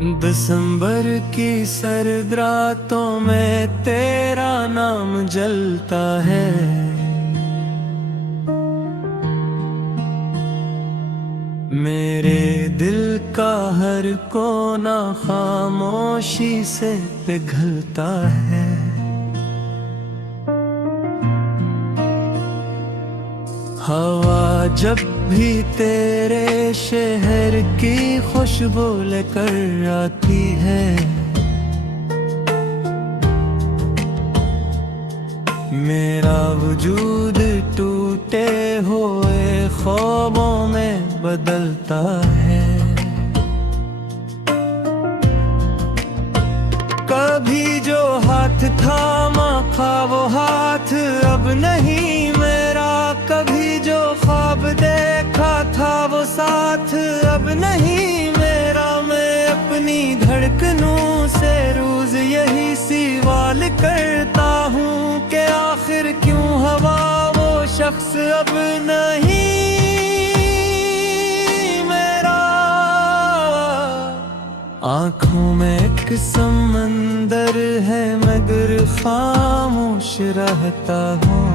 दिसंबर की सर्द रातों में तेरा नाम जलता है। मेरे दिल का हर कोना खामोशी से पिघलता है। हवा जब भी तेरे शहर की खुशबू लेकर आती है, मेरा वजूद टूटे हुए ख्वाबों में बदलता है। कभी जो हाथ थामा था वो हाथ अब नहीं मेरा, कभी जो ख्वाब देखा था वो साथ अब नहीं मेरा। मैं अपनी धड़कनों से रोज यही सवाल करता हूँ कि आखिर क्यों हवा वो शख्स अब नहीं मेरा। आँखों में एक समंदर है मगर खामोश रहता हूँ।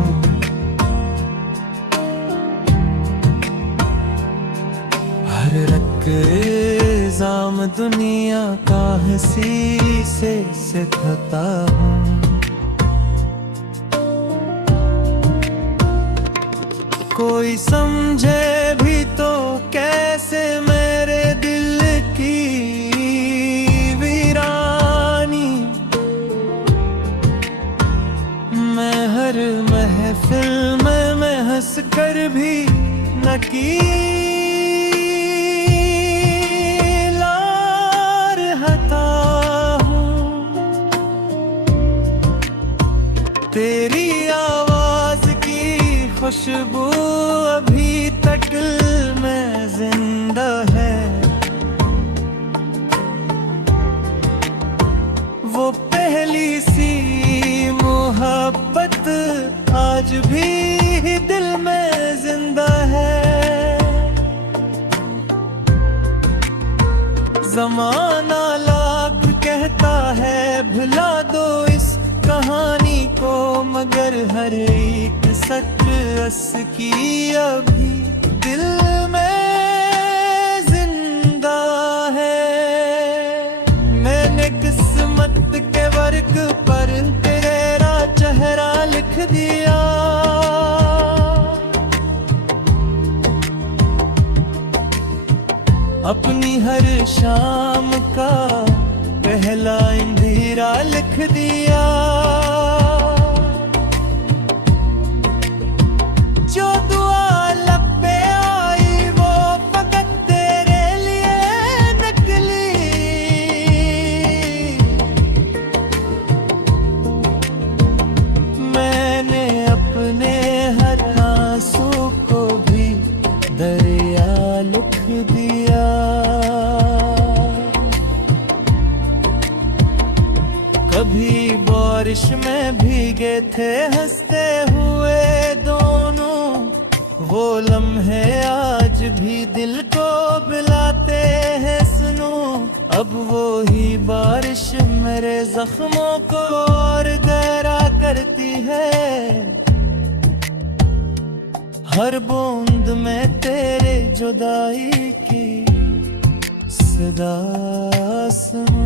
हर इल्जाम दुनिया का हंसी से सिखाता हूँ। कोई समझे भी तो कैसे मेरे दिल की वीरानी। मैं हर महफिल में हंस कर भी न की तेरी आवाज की खुशबू अभी तक में जिंदा है। वो पहली सी मोहब्बत आज भी दिल में जिंदा है। जमाना लाख कहता है भुला दो इस कहानी को, मगर हर एक सच रस की अभी दिल में जिंदा है। मैंने किस्मत के वर्क पर तेरा चेहरा लिख दिया। अपनी हर शाम का पहला अंधेरा लिख दिया। जो दुआ लब पे आई वो फकत तेरे लिए निकली। मैंने अपने हर आंसू को भी दरिया लिख दिया। कभी बारिश में भीगे थे हंसते हुए दोनों, वो लम्हे आज भी दिल को बुलाते हैं सुनो। अब वो ही बारिश मेरे जख्मों को और गहरा करती है। हर बूंद में तेरे जुदाई की सदा सुनूं।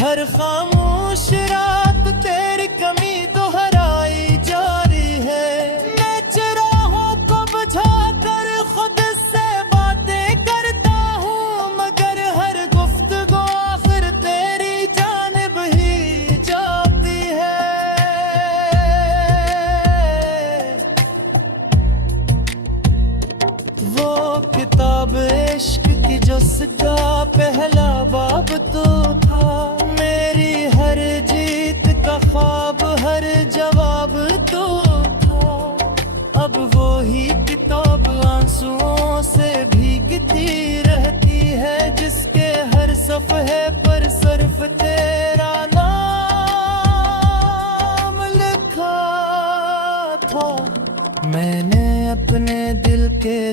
हर खामोश रात तेरी कमी दोहराई जा रही है। मैं चिराहों को बुझा कर खुद से बातें करता हूँ, मगर हर गुफ्तगू आखिर तेरी जानिब ही जाती है। वो किताब इश्क की जिसका पहला बाब तो था, मेरी हर जीत का ख्वाब हर जवाब तो था। अब वो ही किताब आंसुओं से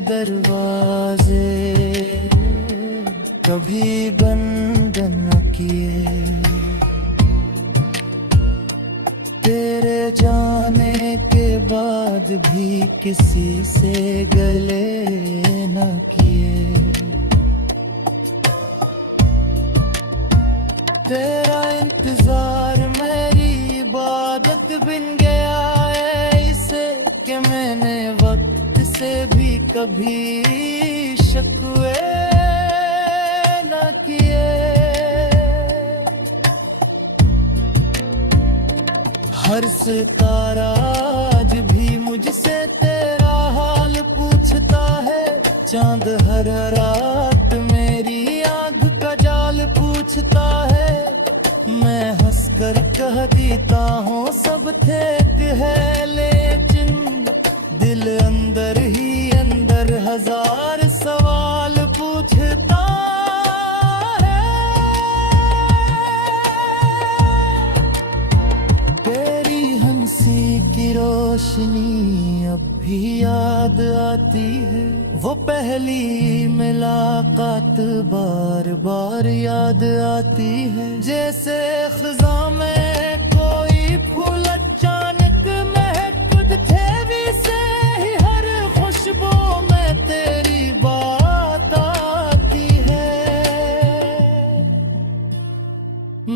दरवाजे कभी बंद न किए, तेरे जाने के बाद भी किसी से गले न किए। तेरा इंतजार मेरी इबादत बन गया है इसे, कि मैंने वक्त से भी कभी शिकवे न किए। हर सितारा आज भी मुझसे तेरा हाल पूछता है, चांद हर रात मेरी आंख का जाल पूछता है। मैं हंसकर कह देता हूँ सब ठीक है, लेकिन दिल अंदर ही अंदर हजार सवाल पूछता है। तेरी हंसी की रोशनी अब भी याद आती है, वो पहली मुलाकात बार बार याद आती है। जैसे ख़ुदा में कोई फूल अचानक महक उठे, वैसे ही हर खुशबू में तेरी बात आती है।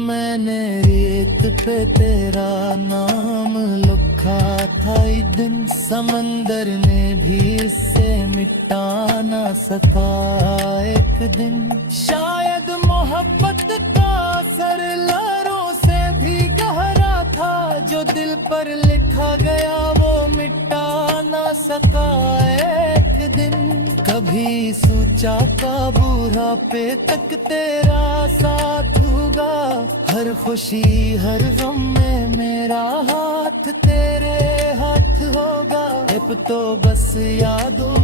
मैंने रेत पे तेरा नाम लिखा था एक दिन, समंदर ने भी इससे मिटा ना सका एक दिन। शायद मोहब्बत का असर लहरों से भी गहरा था, जो दिल पर लिखा गया वो मिटा ना सका एक दिन। कभी सोचा का बुढ़ापे तक तेरा साथ होगा, हर खुशी हर गम में मेरा हाथ तेरे हाथ होगा। अब तो बस यादों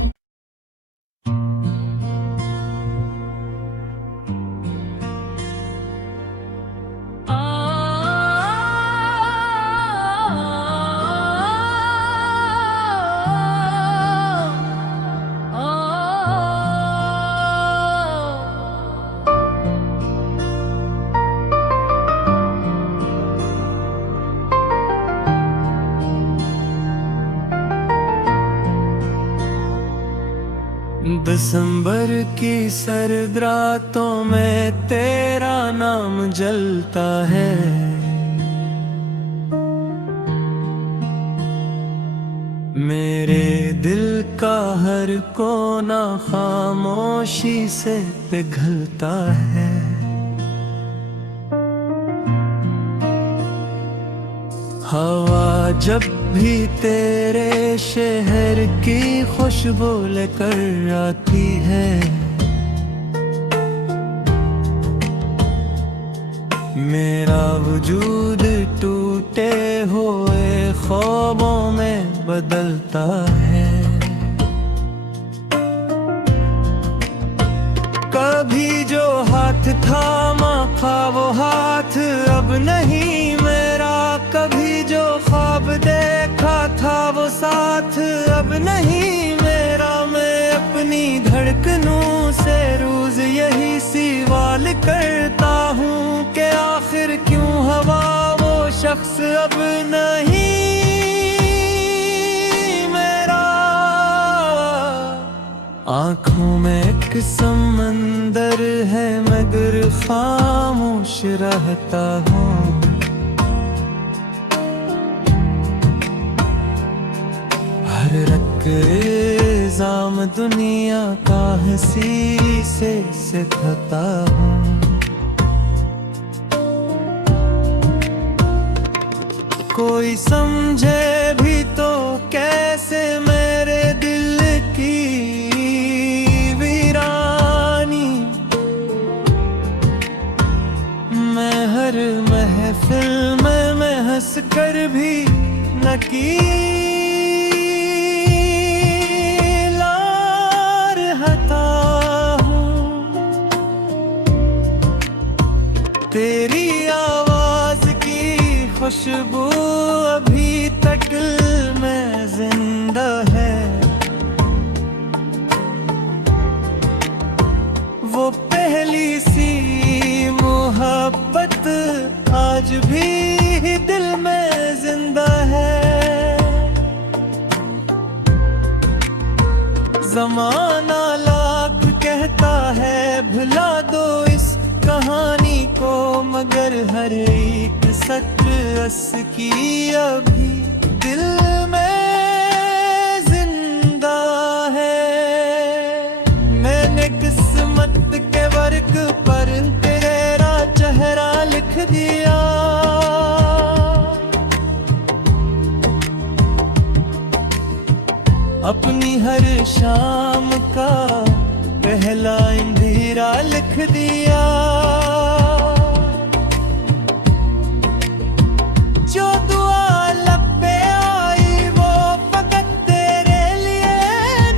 दिसंबर की सर्द रातों में तेरा नाम जलता है। मेरे दिल का हर कोना खामोशी से पिघलता है। हवा जब भी तेरे शहर की खुशबू लेकर आती है, मेरा वजूद टूटे हुए ख्वाबों में बदलता है। कभी जो हाथ थामा था वो हाथ अब नहीं मेरा, कभी जो ख्वाब देखा था वो साथ अब नहीं मेरा। मैं अपनी धड़कनों से रोज यही सवाल करता हूँ कि आखिर क्यों हवा वो शख्स अब नहीं मेरा। आँखों में एक समंदर है मगर खामोश रहता हूँ। हर रक्ज़ाम दुनिया का हंसी से सिखता हूँ। कोई समझे भी तो कैसे मेरे दिल की वीरानी। मैं हर महफिल में मैं हंस कर भी न की तेरी आवाज की खुशबू अभी तक में जिंदा है। जमाना लाख कहता है भुला दो इस कहानी को, मगर हर एक सच रस की अभी दिल में जिंदा है। मैंने किस्मत के वर्क पर तेरा चेहरा लिख दिया, अपनी हर शाम का पहला इंदिरा लिख दिया। जो दुआ लब पे आई वो फकत तेरे लिए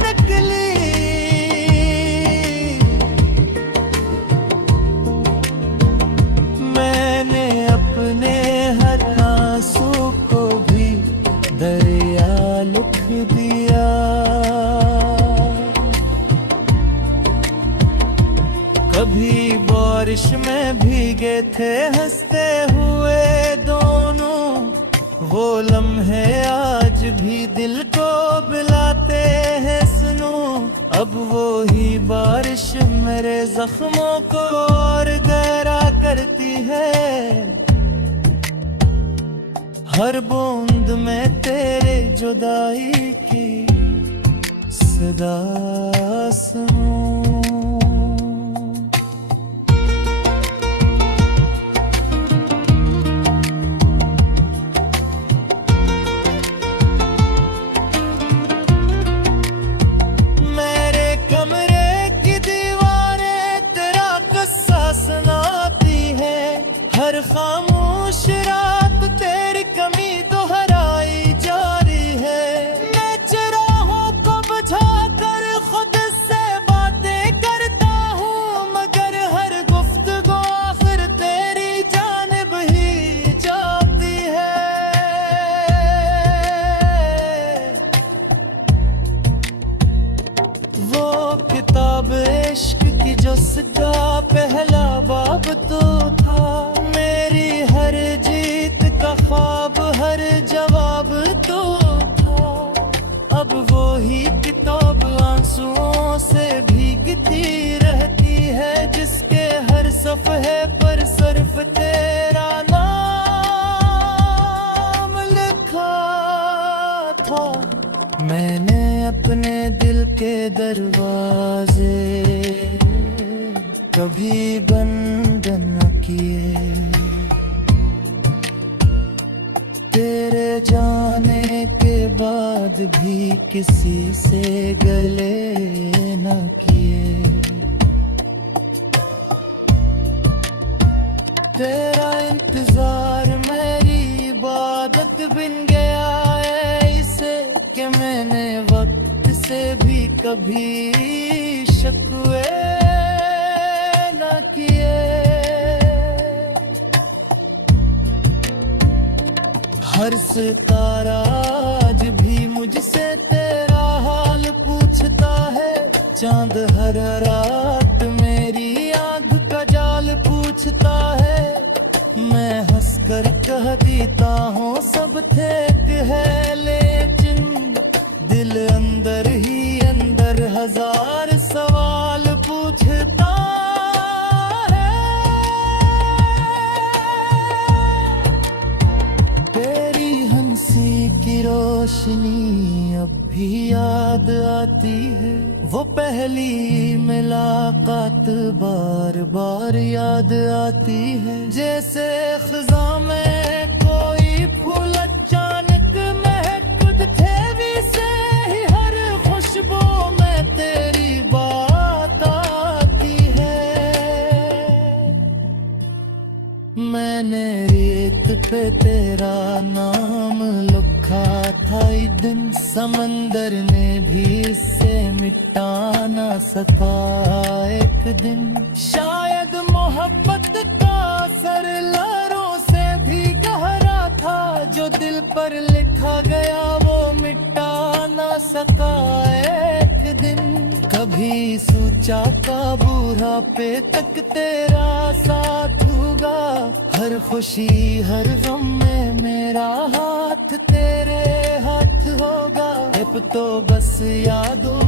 निकली, मैंने अपने हर आंसू को भी दरिया लिख दिया। कभी बारिश में भीगे थे हंसते हुए दोनों, वो लम्हे आज भी दिल को बुलाते हैं सुनो। अब वो ही बारिश मेरे जख्मों को और गहरा करती है, हर बूंद में तेरे जुदाई की सदा सुनूं। हर खामोश रात तेरी कमी दोहराई जारी है, मैं चिराहों को बुझा कर खुद से बातें करता हूँ, मगर हर गुफ्तगू आखिर तेरी जानिब ही जाती है। वो किताब इश्क की जिसका पहला बाब तो था, मेरी हर जीत का ख्वाब हर जवाब तो था। अब वो ही किताब आंसुओं से भीगती रहती है, जिसके हर सफ़हे पर सिर्फ तेरा नाम लिखा था। मैंने अपने दिल के दरवाजे कभी बंद न किए, तेरे जाने के बाद भी किसी से गले न किए। तेरा इंतजार मेरी इबादत बन गया है इसे, कि मैंने वक्त से भी कभी शिकवे न किए। हर सितारा आज भी मुझसे तेरा हाल पूछता है, चांद हर रात मेरी आंख का जाल पूछता है। मैं हंसकर कह देता हूँ सब ठीक है, लेकिन दिल अंदर ही अंदर हजार सवाल पूछता है। तेरी हंसी की रोशनी अब भी याद आती है, वो पहली मुलाकात बार बार याद आती है। जैसे ख़ज़ां में कोई फूल अचानक महक उठे, वैसे ही हर खुशबू में तेरी बात आती है। मैंने रेत पे तेरा नाम लिखा था एक दिन, समंदर ने भी इससे मिटा ना सका एक दिन। शायद मोहब्बत का असर लहरों से भी गहरा था, जो दिल पर लिखा गया वो मिटा ना सका एक दिन। कभी सोचा का बुढ़ापे तक तेरा साथ होगा, हर खुशी हर गम में मेरा हाथ तेरे हाथ होगा। अब तो बस यादों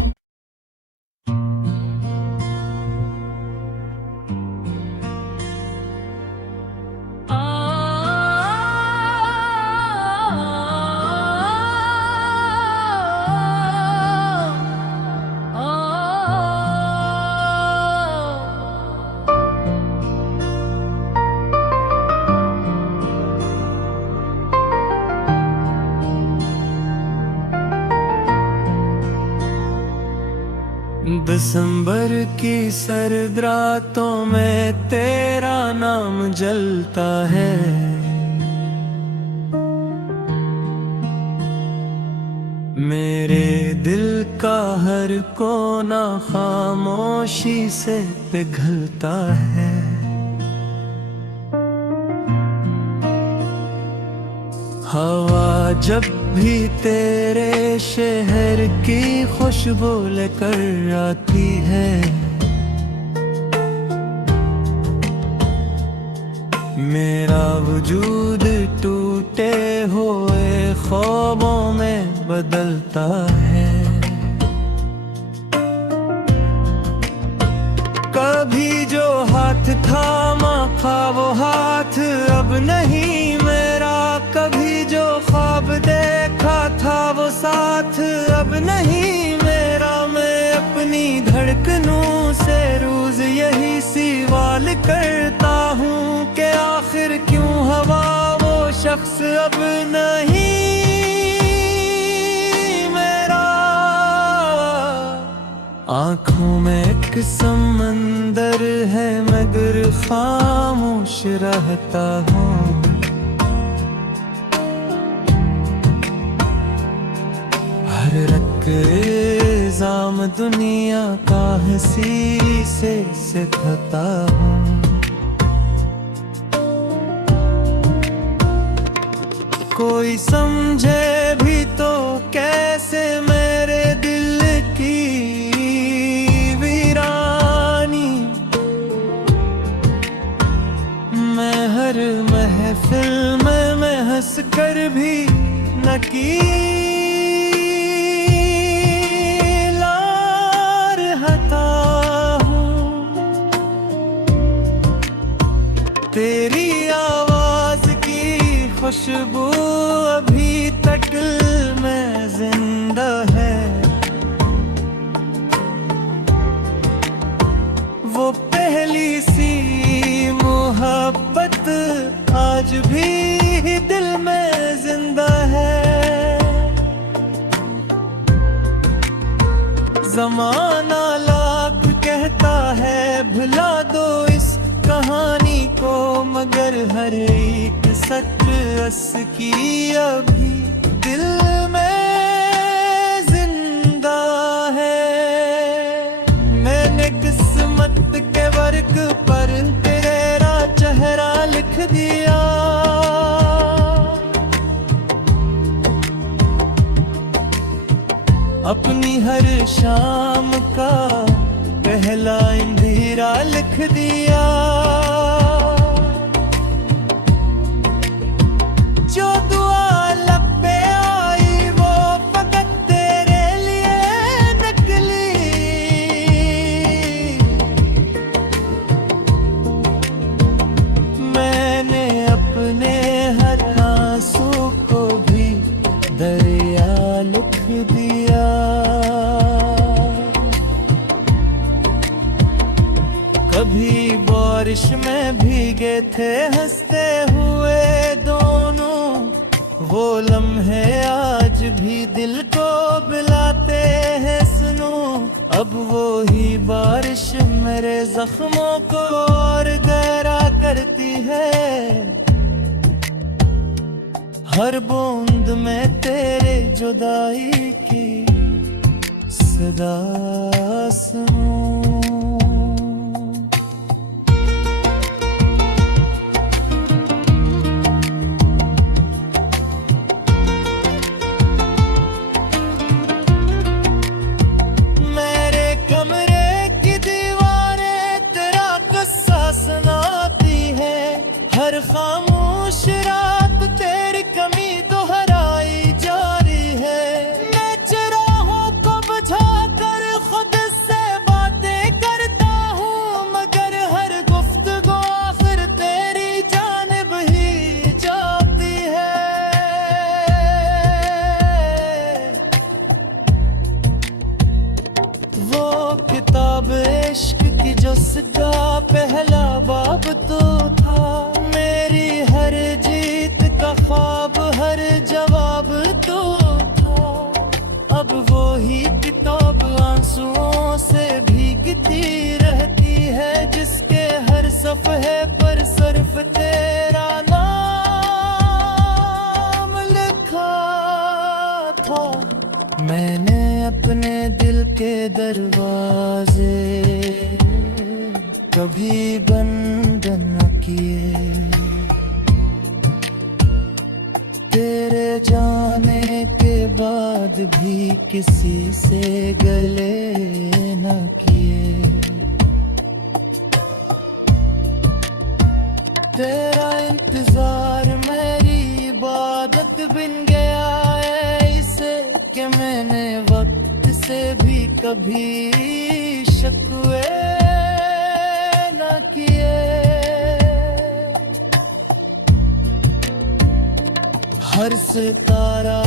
दिसंबर की सर्द रातों में तेरा नाम जलता है। मेरे दिल का हर कोना खामोशी से पिघलता है। हवा जब भी तेरे शहर की खुशबू लेकर आती है, मेरा वजूद टूटे हुए ख्वाबों में बदलता है। कभी जो हाथ थामा था वो हाथ अब नहीं मेरा, कभी जो ख्वाब देखा था वो साथ अब नहीं मेरा। मैं अपनी धड़कनों से रोज यही सवाल करता हूँ कि आखिर क्यों हवा वो शख्स अब नहीं मेरा। आँखों में एक समंदर है मगर खामोश रहता हूँ। हर इल्जाम दुनिया का हंसी से सिखाता हूँ। कोई समझे भी तो कैसे मेरे दिल की वीरानी। मैं हर महफिल में मैं हंस कर भी न की तेरी आवाज की खुशबू अभी तक में जिंदा है। वो पहली सी मोहब्बत आज भी दिल में जिंदा है। जमाना लाख कहता है भुला दो इस कहानी को, मगर हर एक सच अस की अभी दिल में जिंदा है। मैंने किस्मत के वर्क पर तेरा चेहरा लिख दिया। अपनी हर शाम का पहला अंधेरा लिख दिया। जो दुआ लब पे आई वो फकत तेरे लिए निकली। मैंने अपने हर आंसू को भी दरिया लिख दिया। कभी बारिश में भीगे थे हंसते हुए दोनों, वो लम्हे आज भी दिल को बुलाते हैं सुनो। अब वो ही बारिश मेरे जख्मों को और गहरा करती है। हर बूंद में तेरे जुदाई की सदा सुनूं। हर खामोश रात तेरी कमी दोहराई जारी है। मैं चिरागों को बुझा कर खुद से बातें करता हूँ, मगर हर गुफ्तगू आखिर तेरी जानिब ही जाती है। वो किताब इश्क की जिसका पहला बाब तो था, मेरी हर जीत का ख्वाब हर जवाब तो था। अब वो ही किताब आंसुओं से दरवाजे कभी बंद न किए, तेरे जाने के बाद भी किसी से गले न किए। तेरा इंतजार मेरी इबादत बन गया है इसे, कि मैंने वक्त से भी कभी शिकवे न किए। हर सितारा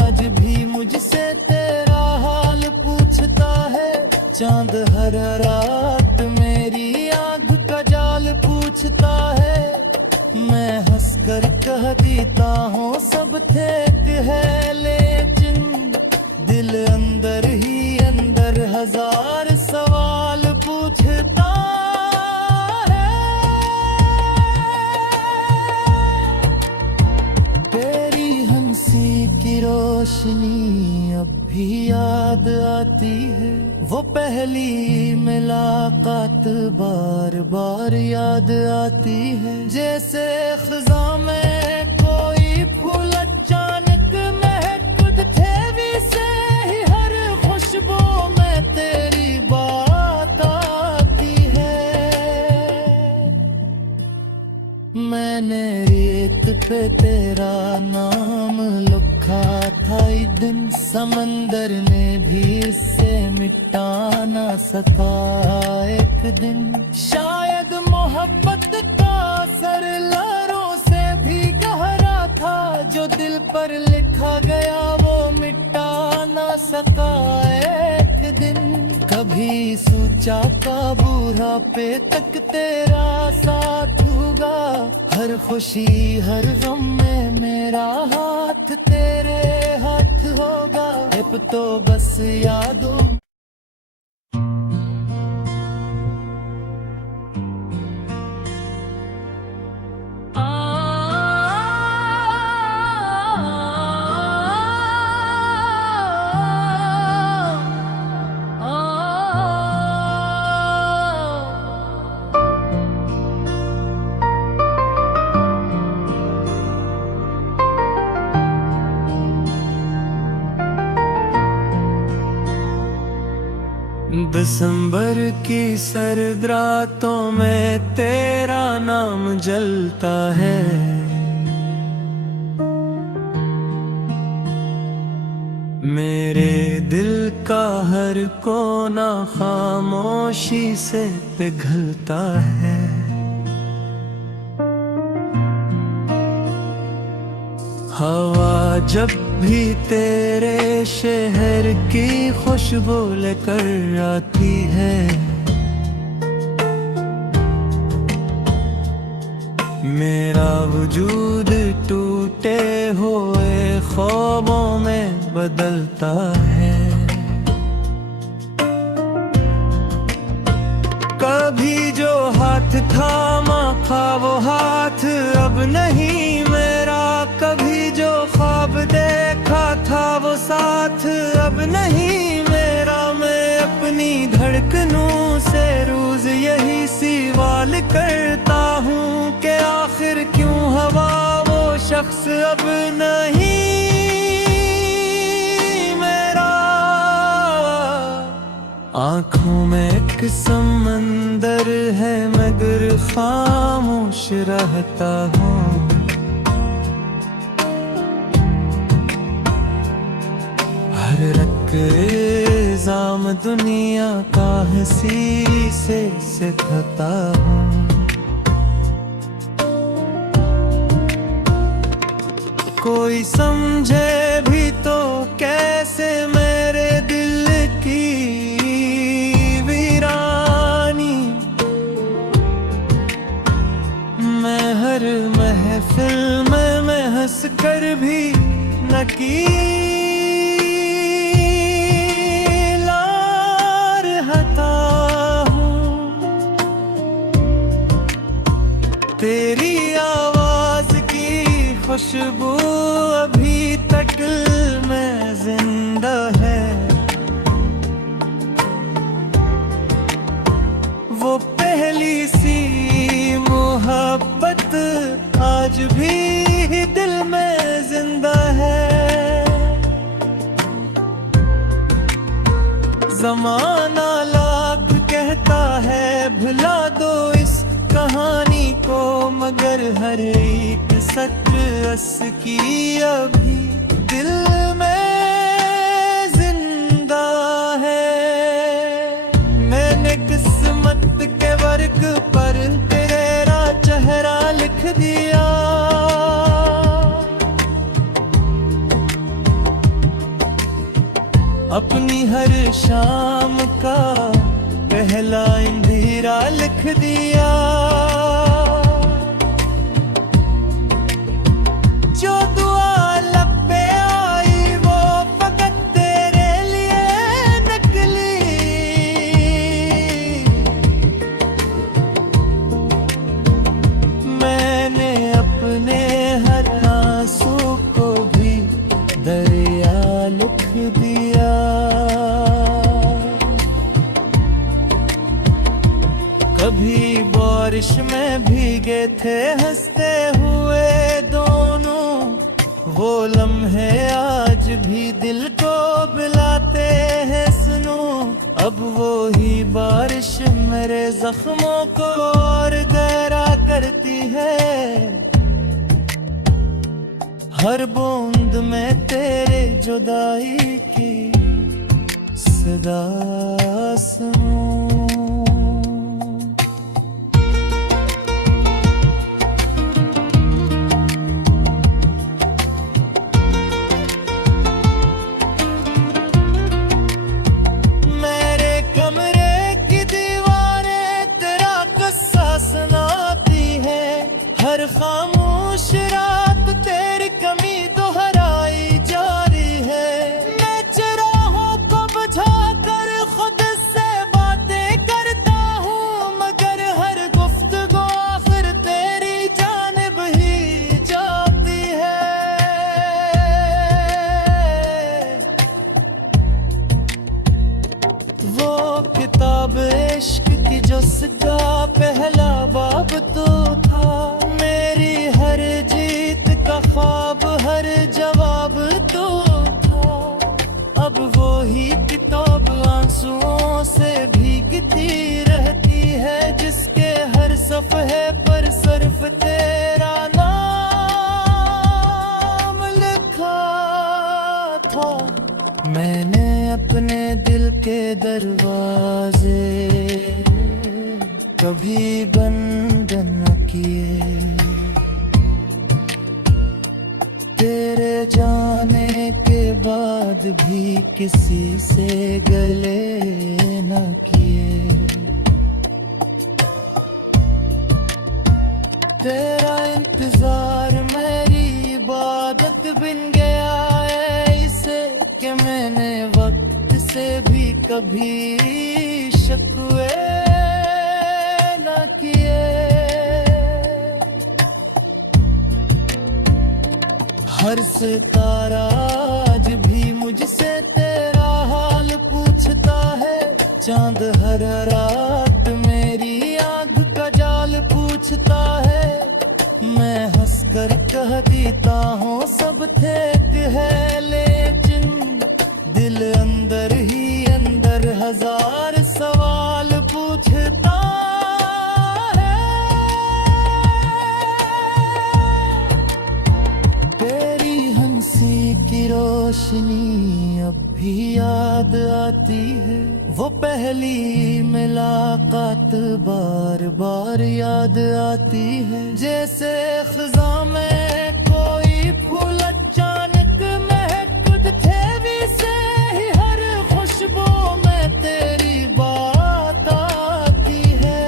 आज भी मुझसे तेरा हाल पूछता है, चांद हर रात मेरी आँख का जाल पूछता है। मैं हंसकर कह देता हूँ सब ठीक है, लेकिन दिल अंदर ही अंदर हजार सवाल पूछता है। तेरी हंसी की रोशनी अब भी याद आती है, वो पहली मुलाकात बार बार याद आती है। जैसे ख़ज़ां में कोई फूल अचानक महक उठे, वैसे ही हर खुशबू में तेरी बात आती है। मैंने रेत पे तेरा नाम लिखा था एक दिन, समंदर ने भी इससे मिटा ना सका एक दिन। शायद मोहब्बत का असर लहरों से भी गहरा था, जो दिल पर लिखा गया वो मिटा ना सका एक दिन। कभी सोचा का बुढ़ापे तक तेरा साथ होगा, हर खुशी हर गम में मेरा हाथ तेरे हाथ होगा। अब तो बस यादों दिसंबर की सर्द रातों में तेरा नाम जलता है। मेरे दिल का हर कोना खामोशी से पिघलता है। हवा जब भी तेरे शहर की खुशबू लेकर आती है, मेरा वजूद टूटे हुए ख्वाबों में बदलता है। कभी जो हाथ थामा था वो हाथ अब नहीं मेरा, कभी जो ख्वाब देखा था वो साथ अब नहीं मेरा। मैं अपनी धड़कनों से रोज यही सवाल करता हूँ कि आखिर क्यों हवा वो शख्स अब नहीं मेरा। आँखों में एक समंदर है मगर खामोश रहता हूँ। हर रक्ज़ाम दुनिया का हंसी से सिखाता हूँ। कोई समझे भी तो कैसे मेरे दिल की वीरानी। मैं हर महफिल में मैं हंस कर भी न की तेरी आवाज की खुशबू अभी तक मैं जिंदा है। कहता है भुला दो इस कहानी को, मगर हर एक सच अस की अभी दिल में जिंदा है। मैंने किस्मत के वर्क पर तेरा चेहरा लिख दिया, अपनी हर शाम का पहला इंदिरा लिख दिया। जो दुआ लब पे आई वो फकत तेरे लिए निकली, मैंने अपने हर आंसू को भी दरिया लिख दिया। कभी बारिश में भीगे थे हंसते हुए दोनों, वो लम्हे आज भी दिल को बुलाते हैं सुनो। अब वो ही बारिश मेरे जख्मों को और गहरा करती है, हर बूंद में तेरे जुदाई की सदा सुनो। मेरे कमरे की दीवारें तेरा किस्सा सुनाती है, हर खामोश रात तेरी कमी दोहराई जा रही है। मैं चराहों को बुझा कर खुद से बातें करता हूँ, मगर हर गुफ्तगू आखिर तेरी जानिब ही जाती है। वो किताब इश्क की जिसका पहला बाब तो था, मेरी हर जीत का ख्वाब हर जवाब तो था। अब वो ही किताब आंसुओं से भीगती रहती है, जिसके हर सफ़हे पर सिर्फ तेरा नाम लिखा था। मैंने अपने दिल के दरवाजे कभी बंद न किए, तेरे जाने के बाद भी किसी से गले न किए। तेरा इंतजार मेरी इबादत बन गया है इसे, कि मैंने वक्त से भी कभी शिकवे न किए। हर सितारा आज भी मुझसे तेरा हाल पूछता है, चांद हर रात मेरी आंख का जाल पूछता है। मैं हंसकर कह देता हूँ सब ठीक है, लेकिन दिल अंदर ही अंदर हजार सवाल पूछता है। तेरी हंसी की रोशनी अब भी याद आती है, वो पहली मुलाकात बार बार याद आती है। जैसे ख़ुदा में कोई फूल अचानक महक उठे, वैसे ही हर खुशबू में तेरी बात आती है।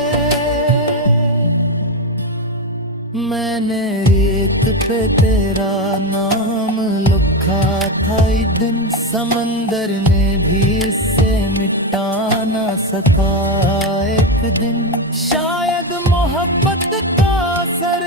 मैंने रेत पे तेरा नाम लिखा था एक दिन, समंदर ने भी इससे मिटा ना सका एक दिन। शायद मोहब्बत का असर